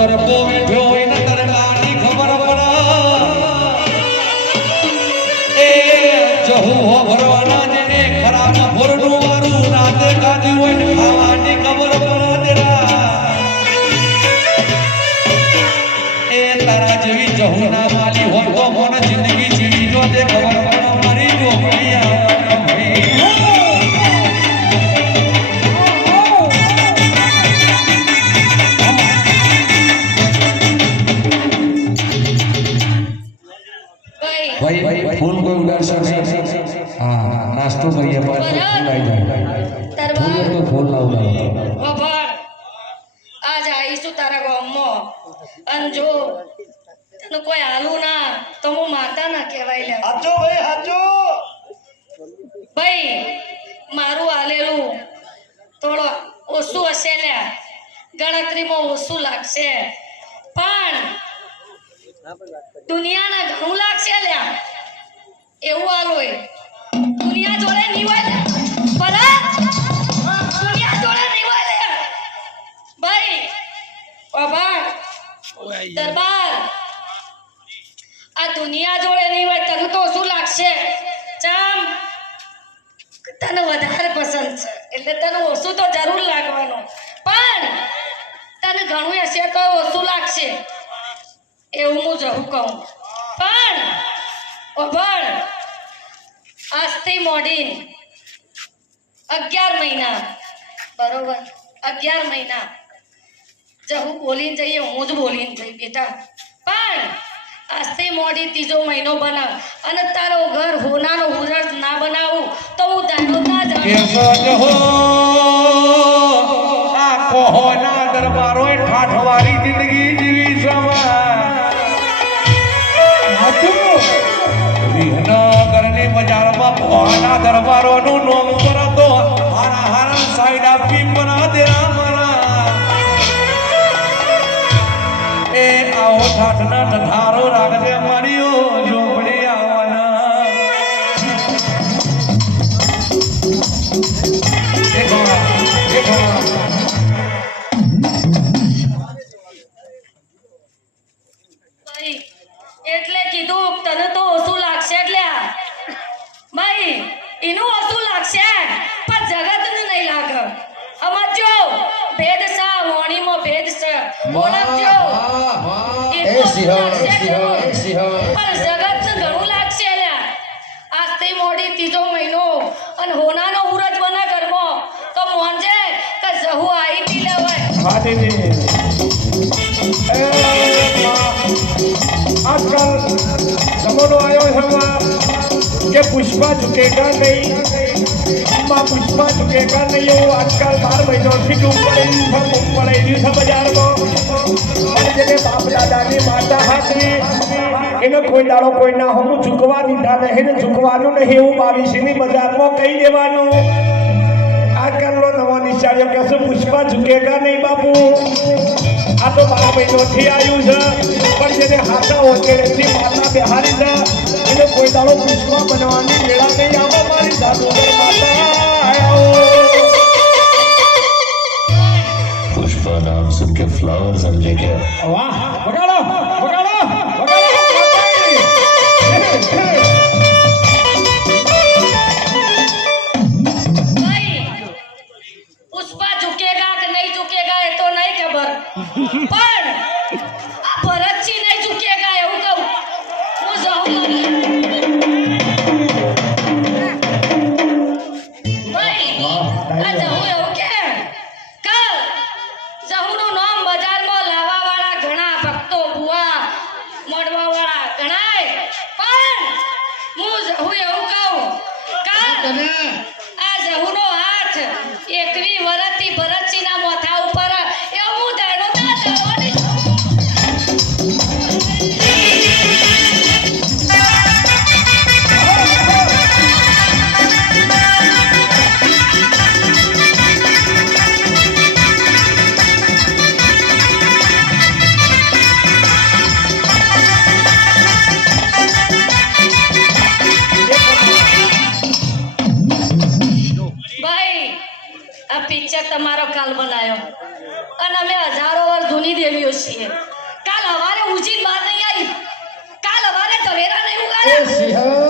for a boy and girl. કરજો એવું હું જવું કહું પણ ઓભણ આજથી મોડી અગિયાર મહિના, બરોબર, અગિયાર મહિના. જવું બોલીને જઈએ, હું જ બોલીને જઈ, બેટા. પણ, આજથી મોડી ત્રીજો મહિનો બનાવ. અને તારો ઘર હોનારો હુરર ના બનાવું, તો હું દાડો ના જાઉં દરબારો ઠાઠવારી મારા દરબારો નું નોમ કરતો મારા હારા સાઈડ આપી બના દે મારા એ આવો ઠાઠના ઠારો રાખજે મારી નાની માતા હતી. એને કોઈ દાડો કોઈ ના હું ઝુકવા દીધા નહીં ને ઝુકવાનું નહીં એવું ની બજારમાં કહી દેવાનું. આ કરલો નવો નિશાળ્યો કે શું પુષ્પા નહીં બાપુ? આ તો બાર મહિનોથી આવ્યું છે પણ જેને હાથા ઓકેરેથી માતા બિહારી છે. એને કોઈ દાડો પુષ્પા બનવાની નામ સુન ફ્લાવર સમજે ગયા. 我干了 કાલ બનાયો અને અમે હજારો વાર જૂની દેવીઓ છીએ. કાલ હવારે ઉજીન બહાર નહીં આવી. કાલ હવારે તવેરા નહીં ઉગાડ્યા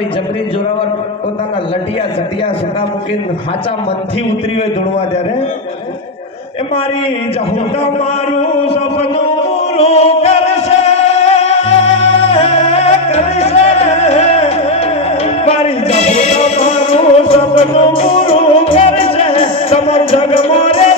આવી મારી જબરી જોરાવર, પોતાના લટિયા ઝટિયા સદા મૂકીને હાચા મનથી ઉતરી હોય ધૂણવા ત્યારે? એ મારી જહુ તમારું સપનું કરશે મારી જહુ તમારું સપનું પૂરું કરશે, તમારું જગ મારે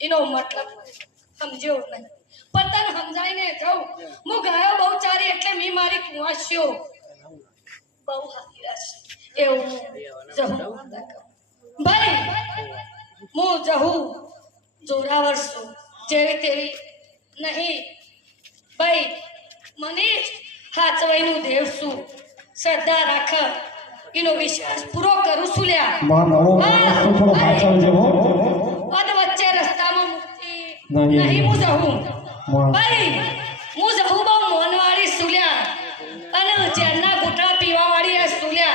એનો મતલબ સમજ્યો નહીં? પણ તને સમજાઈને જાઉં હું ગાયો બહુ ચારી એટલે મી મારી કુંવાસીઓ બહુ હારી હશે એવું જહું ભાઈ હું જહું જોરાવર છું. જેવી તેવી નહીં. ભાઈ મને હાચવાઈનું દેવ છું. શ્રદ્ધા રાખ. એનો વિશ્વાસ પૂરો કરું છું લ્યા. વચ્ચે રસ્તામાં નહીં. હું. જહું ભાઈ હું જહું બહુ મોનવાળી સુલ્યા અને ઝેરના ઘૂંટડા પીવાવાળી એ સુલ્યા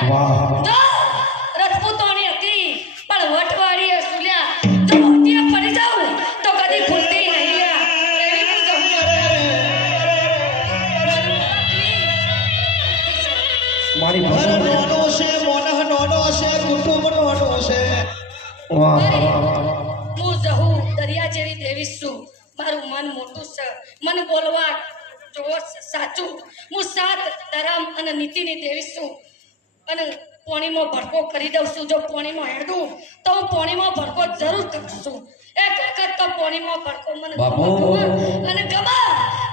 અને નીતિની દેવી છું અને પોણીમાં ભડકો કરી દઉં છું. જો પોણીમાં હેડું તો હું પોણીમાં ભડકો જરૂર કરું છું એક વખત તો પોણીમાં ભડકો મને અને ગમા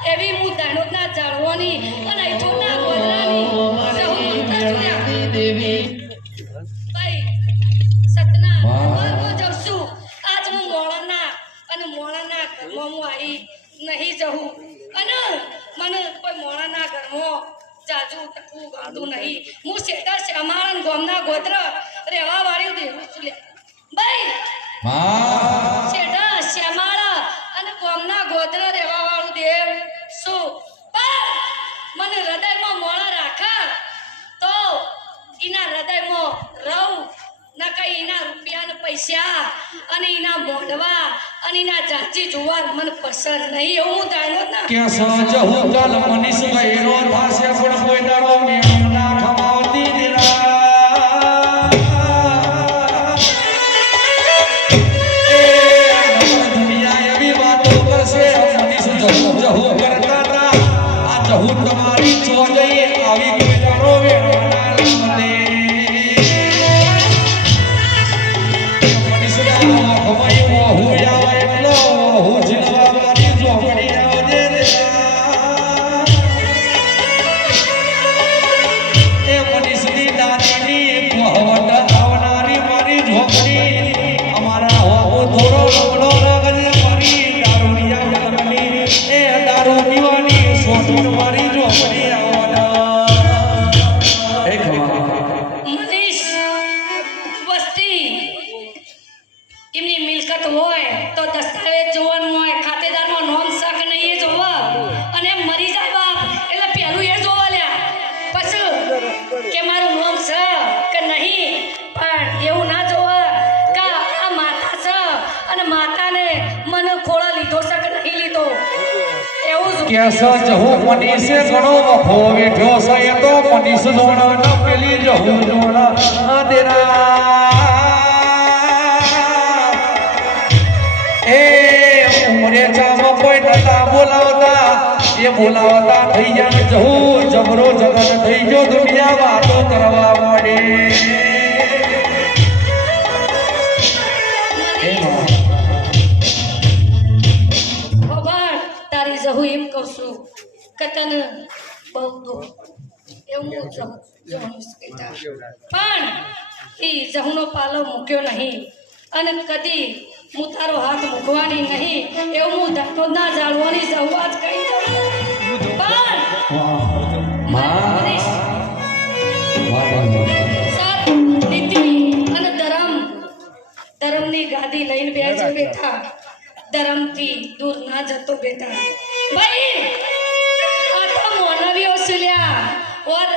એવી હું દાણોદના જાળવાની અને હું મોળાના અને મોળાના ઘરમાં હું આવી નહીં જવું અને મને કોઈ મોળાના ઘરમાં જાજુ ટકવું ગમતું નહીં. હું શેઠા શ્યામાળન ગોમના ગોત્ર રહેવા વાળી દેવું છું ભાઈ માં શેઠા શ્યામાળા અને ગોમના ગોત્ર રહેવા વાળું દેવ શું પણ મને હૃદયમાં મોળા રાખા. તો એના હૃદયમાં રહું. ન કઈ એના રૂપિયા ને પૈસા અને એના મોઢવા અને એના જાચી જોવા મને પસંદ નહીં. એવું જ ના. કે સહજ હું કાલ મનીષ બહેરો થાશે પણ કોઈ દાડો મેળું કેસ જહુ મનીષે ઘણો વખો વેઠો એ તો મનીષ જોણ ન પેલી જહું જોણ દેરા એ ઉમરે ચામ કોઈ નતા બોલાવતા, એ બોલાવતા થઈ જાય જહુ જબરો જગત થઈ ગયો દુનિયા વાતો કરવા મળે પણ એ જહુનો પાલો મૂક્યો નહીં. અને કદી હું તારો હાથ મૂકવાની નહીં. એવું હું ધક્કો ના જાળવાની જહુ આજ કહી પણ અને ધર્મ ધર્મની ગાદી લઈને બેસે બેઠા. ધર્મથી દૂર ના જતો બેટા. ભાઈ આ તો મોનવીઓ સુલ્યા. ઓર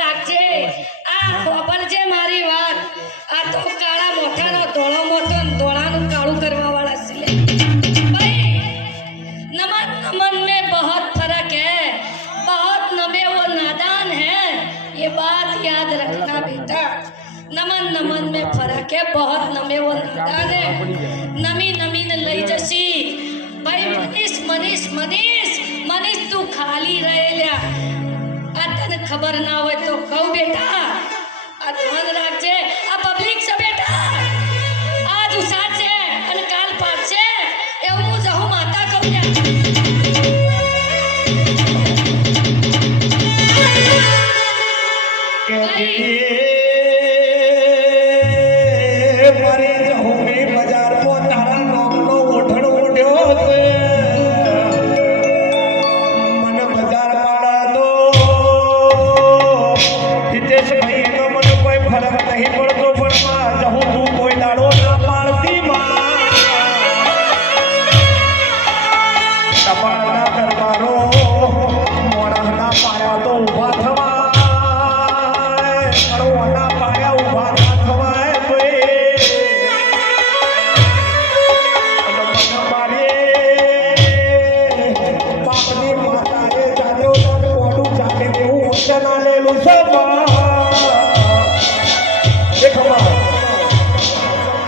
તને ખબર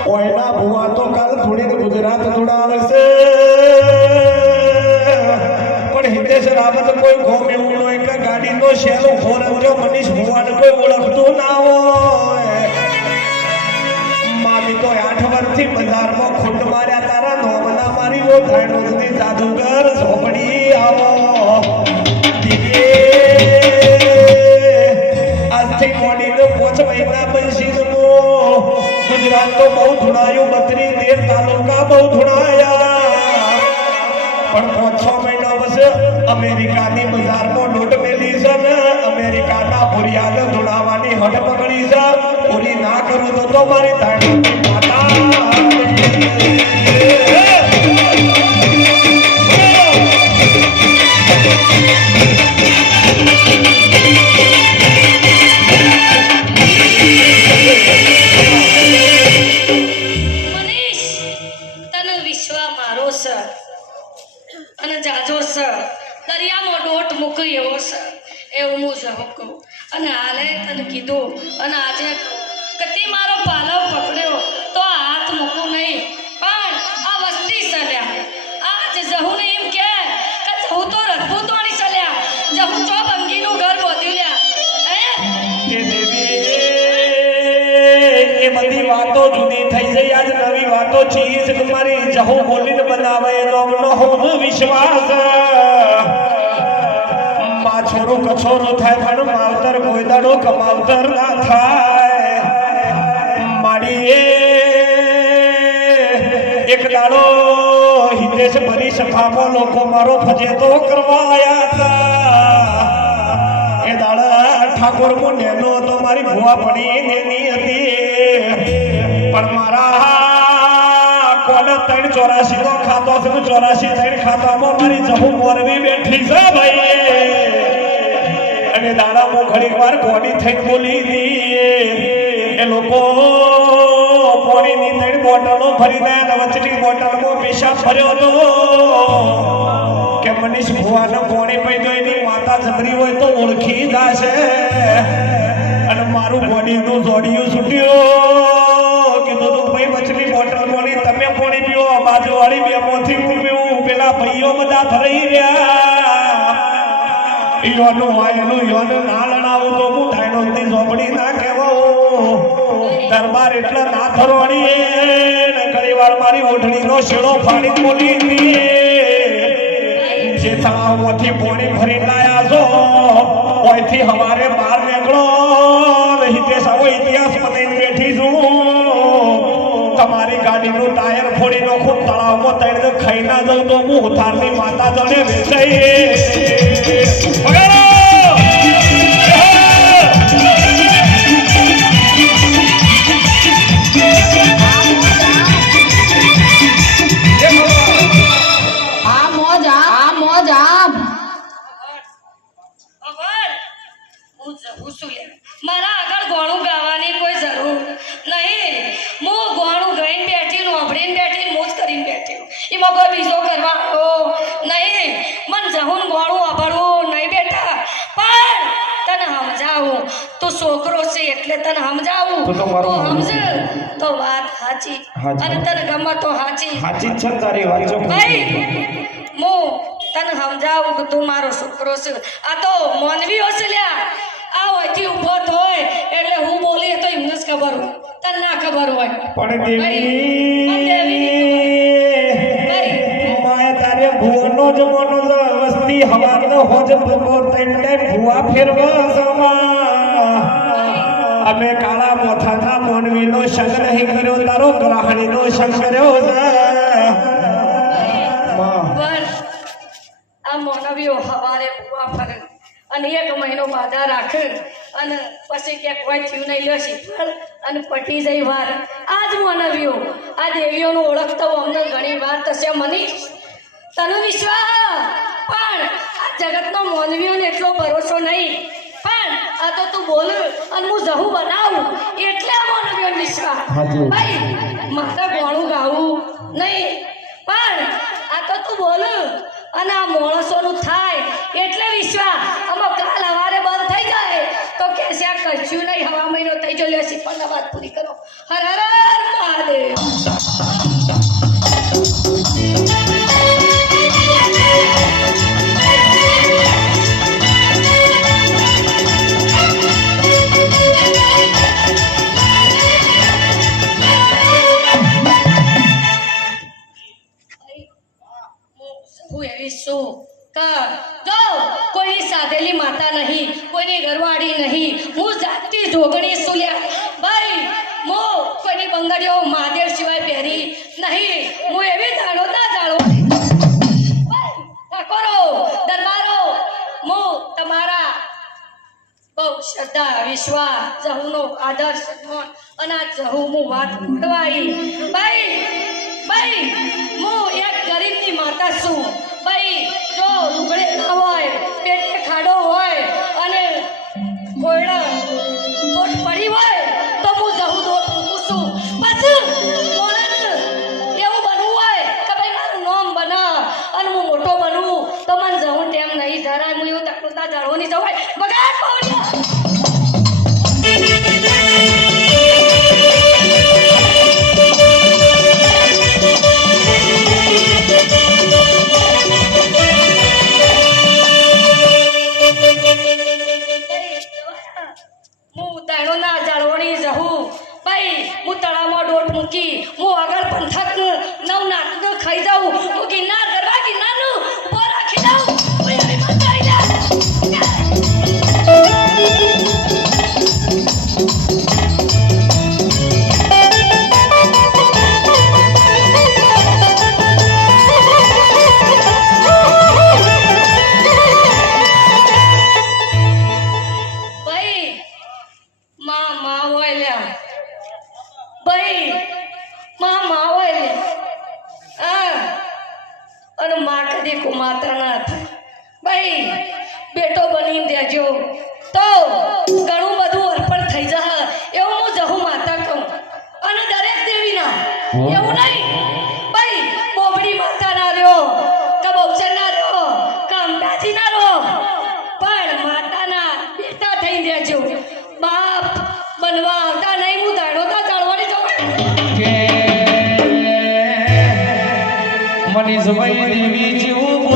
ઓયના ભુવા તો કાલ ધૂળીને ગુજરાત ધૂળાવે છે. પણ હિતેશ રાવત કોઈ ગોમ એવું કે ગાડીનો શેલ ઊભો મનીષ ભુવાને કોઈ ઓળખતું ના હોય. મામી તો આઠ વર્ષથી બજારમાં ખૂંટ માર્યા, તારા નોમના મારી ઓ જાદુગર, ઝોપડી આવો. મહિના પછી ગુજરાત તો બહુ ધુણાયું બત્રી તેર તાલુકા બહુ ધુણાયા પણ પાંચ છ મહિના પછી અમેરિકાની બજારમાં લૂંટ મેલી છે ને, અમેરિકાના ભુરિયાને ધુણાવાની હટ પકડી છે. પૂરી ના કરું તો તો મારી તાળી છોરું કછોરું થાય પણ માવતર કોઈ દાડો કમાવતર ના થાય. માડીએ એક દાડો હિતેશ ભરી સફામો લોકો મારો ફજેતો કરવા આયા હતા. એ દાડા ઠાકોર મો નેનો તો મારી ભૂવા પડી નેની હતી. પણ મારા કોડ ત્રણ ચોરાશી નો ખાતો ને ચોરાશી ત્રણ ખાતામાં મારી જહુ મોરવી બેઠી છે ભાઈ. અને દાડા મો ઘણી વાર કોની થઈને બોલી દીએ. એ લોકો પાણીની ત્રણ બોટલો ભરી દયા વચની બોટલમાં પેશાબ ભર્યો હતો કે મને મનીષ ભુવાને પોણી પી ગઈ એની માતા જબરી હોય તો ઓળખી જાશે. અને મારું બોડીનું જોડિયું છૂટ્યું. કીધું તું ભાઈ વચની બોટલ પોણી તમે પોણી પીવો બાજુવાળી મોથી હું પીવું. પેલા ભાઈઓ બધા ભરાઈ રહ્યા. ઈયોનું વાયલું ઈયોનું ના તો હું તે ઝોપડી ના કહેવાઉં દરબાર એટલે ના થરવાડી ને વાર મારી ઓઢણીનો શેડો ફાડી બોલી દી જે તળાવમાંથી પોણી ભરી લાયા છો, ઓયથી હવારે બહાર નીકળો. તે સાવો ઇતિહાસ બતાવીને બેઠી છું. તમારી ગાડીનું ટાયર ફોડી નાખું, તળાવમાં તઈને ખાઈ ના જઉં તો હું ઉતારની માતા જણે વેચાઈ મારા આગળ ગોળું ગાવાની કોઈ જરૂર નહીં. હું ગોણું ગઈને બેઠી નોભરીને બેઠી મોજ કરીને બેઠી એમાં કોઈ બીજો કરવાનો નહીં મન જવું ને ગોણું વાપરવું નહીં બેટા પણ તને સમજાવું તું છોકરો છે એટલે તને સમજાવું? તો સમજ? તો વાત સાચી. અને તને ગમે તો સાચી સાચી છે તારી વાત ભાઈ હું તને સમજાવું કે તું મારો છોકરો છે. આ તો મોનવી હશે લ્યા. આ હોયથી ઊભો હોય એટલે હું બોલી તો એમને જ ખબર હોય. તને ના ખબર હોય. પણ દેવી માયા તારે ભુવનો જમાનો વસ્તી હવાનો હોજ ભગો તૈન તૈન ભુવા ફેરવા સમા અમે કાળા મોથાના મોનવીનો સંગ નહીં કર્યો, તારો ગ્રહણીનો સંગ કર્યો મોનવીઓ હવારે બુવા ફરે અને એક મહિનો બાધા રાખે અને પછી ક્યાંક કોઈ થયું નહીં, લ્યો શીખવાડ અને પટી જઈ વાર આ જ મોનવીઓ, આ દેવીઓનું ઓળખતો અમને ઘણી વાર થશે મનીષ તને વિશ્વાસ? પણ આ જગતનો મોનવીઓને એટલો ભરોસો નહીં. આ તો તું બોલ અને હું જહું બનાવું. એટલે આ ગયો હાજી. ભાઈ મારે ગોળું ગાવું નહીં. પણ આ તો તું બોલ અને આ માણસોનું થાય. એટલે વિશ્વાસ. આમાં કાલ હવારે બંધ થઈ જાય. તો કે છે આ કશું નહીં. હવા મહિનો થઈ જો લેસી પણ વાત પૂરી કરો. હર હર મહાદેવ.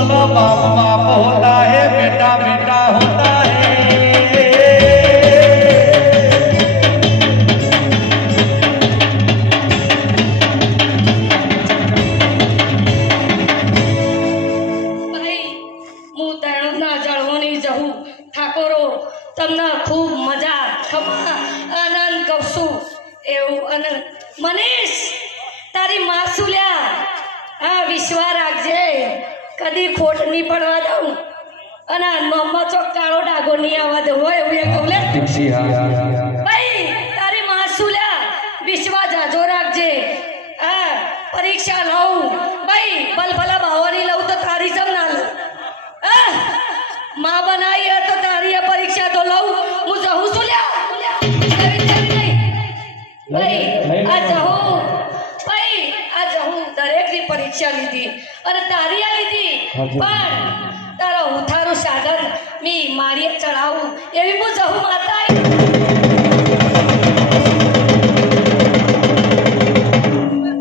જેવું બોલો બાપ બાપ પરીક્ષા લીધી અને તારી આ લીધી. પણ તારા ઉથારું સાધન મી મારી ચડાવું એવી હું જહું માતા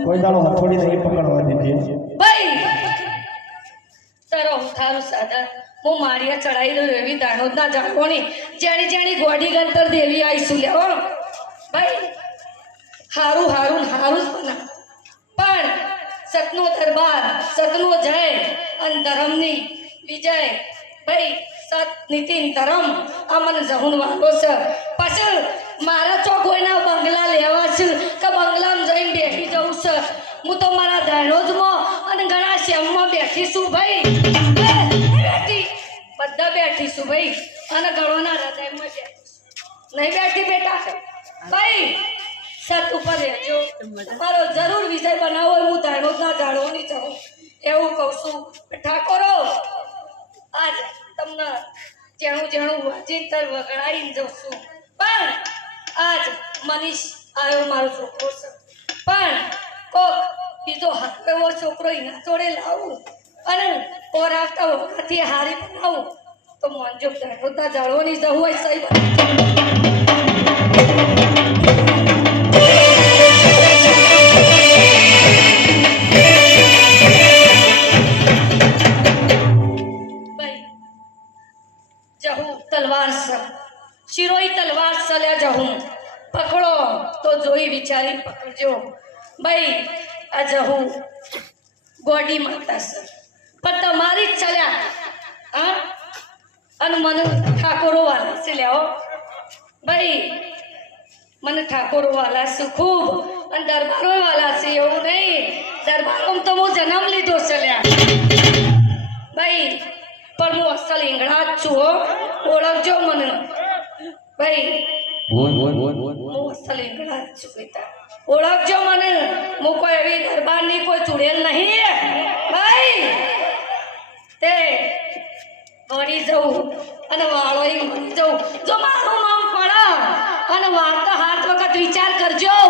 કોઈ દાડો હથોડી નહીં પકડવા દીધી. ભાઈ તારો ઉથારું સાધન હું મારીએ ચડાવી દઉં એવી દાણોદના જાણવાની જાણી જેણી ગોડી ગંતર દેવી આવીશું લેવો ભાઈ હારું હારું હારું જ બના પણ સતનો દરબાર, સતનો જય અને ધરમની વિજય. ભાઈ, સત નીતિન ધરમ આ મને જહુન વાંધો છે. પછી મારા ચોકોઈના બંગલા લેવા છે કે બંગલામાં જઈને બેસી જવું છે. હું તો મારા દાણોદમાં અને ઘણા શ્યામમાં બેઠી છું ભાઈ. બેઠી બધા બેઠી છું ભાઈ અને ઘણોના હૃદયમાં બેઠીશું નહીં બેઠી બેટા? ભાઈ સત ઉપર રહેજો. મારો જરૂર વિષય બનાવો હું દાણોદના જાળવાની જાઉં. એવું કહું છું. ઠાકોરો, આજ તમને જેણું જેણું વાજિંતર વગડાઈને જઉં છું. પણ આજ મનીષ આવ્યો મારો છોકરો છે. પણ કોક બીજો હાથ એવો છોકરો એના જોડે લાવું અને ઓર આવતા વખતથી હારી બનાવું. તો મંજો દાડોદા જાળવાની જવું હોય સહી તલવાર શિરોઈ તલવાર સલ્યા જહું. પકડો, તો જોઈ વિચારી પકડજો. ભાઈ, આ જહું ગોડી માતા સર પણ તમારી જ ચલ્યા હા? અને મને ઠાકોરો વાલા છે લેવો ભાઈ, મને ઠાકોરો વાલા છે ખૂબ. અને દરબારો વાલા છે એવું નહીં. દરબારો તો હું જન્મ લીધો છે ભાઈ પણ હું અસલ ઈંગણા જ છું હો. ઓળખજો મને. ભાઈ હું અસલ ઈંગણા જ છું બેટા ઓળખજો મને. હું કોઈ એવી દરબારની કોઈ ચૂડેલ નહીં. ભાઈ તે વળી જવું અને વાળો મળી જવું. જો મારું નામ પડા અને વાર્તા હાથ વખત વિચાર કરજો.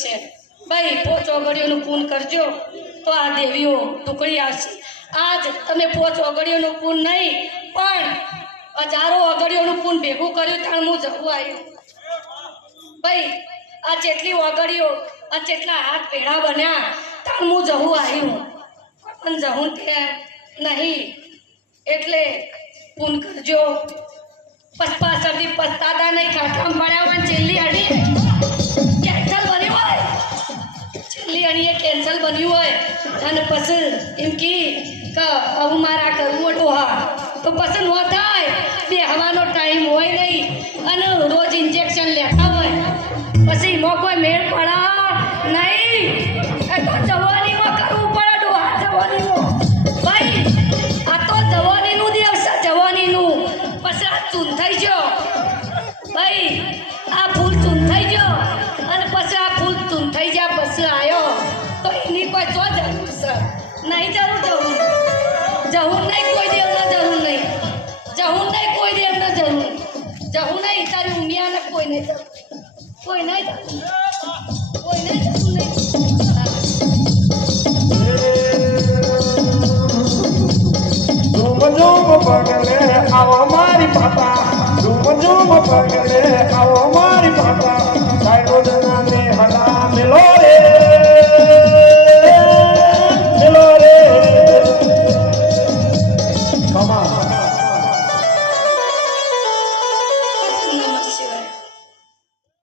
કરશે ભાઈ, પોચ ઓગળીઓનું પૂન કરજો. તો આ દેવીઓ ટુકડી આવશે. આજ તમે પોચ ઓગળીઓનું પૂન નહીં, પણ હજારો ઓગળીઓનું પૂન ભેગું કર્યું ત્યાં હું જવું આવ્યું. ભાઈ, આ જેટલી ઓગળીઓ, આ જેટલા હાથ ભેળા બન્યા, ત્યાં હું જવું આવ્યું. પણ જવું કે નહીં, એટલે પૂન કરજો. પસ્પા સદી પસ્તાતા નહીં, ખાટલામાં પડ્યા ને છેલ્લી અડી એટલે અણીએ કેન્સલ બન્યું હોય. અને પછી એમ કી, કે હું મારા કરવું હા. તો પસંદ ન થાય. બેહવાનો ટાઈમ હોય નહીં. અને રોજ ઇન્જેક્શન લેતા હોય. પછી એમાં મેળ પડા નહીં. કોઈ નહીં જરૂર કોઈ નહીં જરૂર નહીં ઝૂમ ઝૂમ પગલે આવો મારી